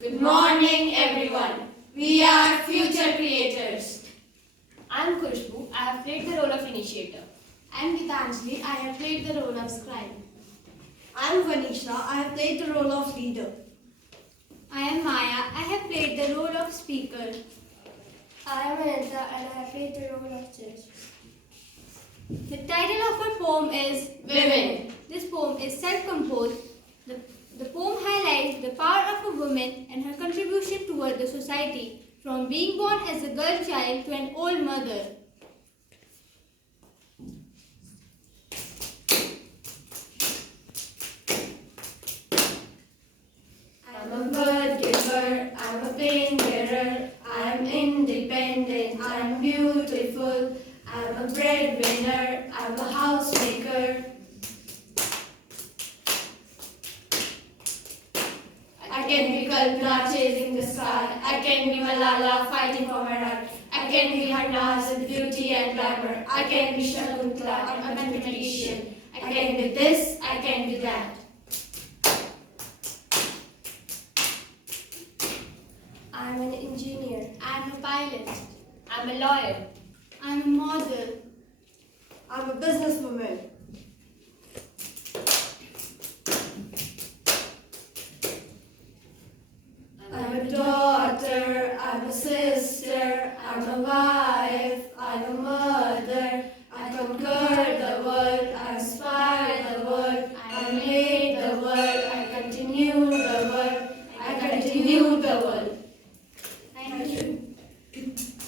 Good morning, everyone. We are future creators. I am Khushbu. I have played the role of initiator. I am Gitanjali. I have played the role of scribe. I am Vanisha. I have played the role of leader. I am Maya. I have played the role of speaker. I am Ananta and I have played the role of judge. The title of our poem is Women. This poem is self-composed. The poem highlights the power of a woman and her contribution toward the society, from being born as a girl child to an old mother. I'm a bird giver, I'm a pain bearer, I'm independent, I'm beautiful, I'm a breadwinner, I'm a housemaker. I can be Kalpana chasing the sky, I can be Malala fighting for her right, I can be Harnaz with beauty and glamour, I can be Shakuntala, a mathematician, I can be this, I can be that. I am an engineer. I am a pilot. I am a lawyer. I am a model. I am a businesswoman.